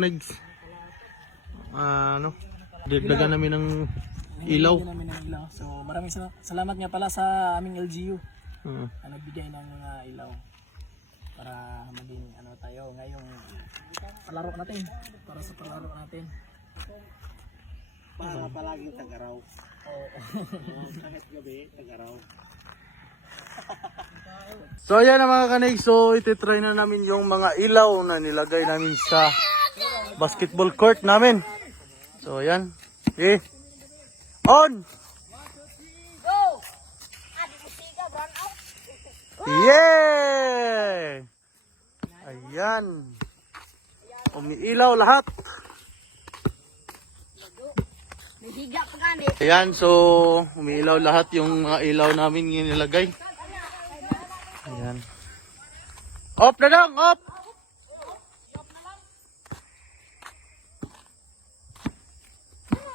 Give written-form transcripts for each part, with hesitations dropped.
kanigs. Dagdagan namin ng ilaw. So maraming salamat nga pala sa aming LGU. Na nagbigay ng mga ilaw para maging tayo ngayong palaro natin, para sa palaro natin. Para palaging tag-araw. Oo. Kahit gabi, tag-araw. So ayan na mga kanig, so ititry na namin yung mga ilaw na nilagay namin sa basketball court namin. So ayan, on! Yeah! Ayan, umiilaw lahat. Ayan, so umiilaw lahat yung mga ilaw namin nilagay. Ayan. Off na lang, off!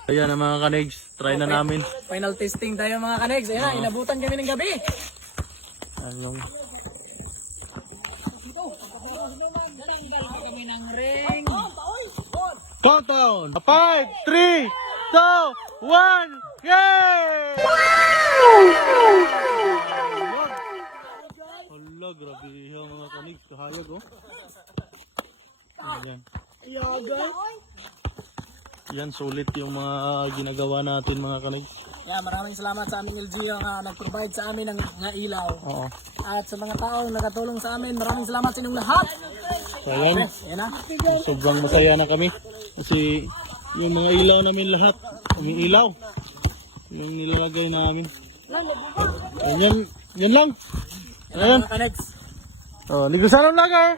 Ayan na mga kanigs, try na namin. Final testing tayo mga kanigs. Ayan, inabutan kami ng gabi. Anong? Kami ng ring. Countdown! 5, 3, 2, 1, yay! Hala, grabe yung mga kanig, kahayag oh. Ayan. Yan, sulit yung mga ginagawa natin mga kanig. Yeah, maraming salamat sa aming LGU nga nag-provide sa amin ng ilaw. Oo. At sa mga taong nakatulong sa amin, maraming salamat sa inyong lahat. So ayan, Ayan na. sobrang masaya na kami. Kasi yung mga ilaw namin lahat, umiilaw. Yung nilalagay namin. Ayan, yan lang. Ayan mga kanigs. Oh, Negosano Vlogger!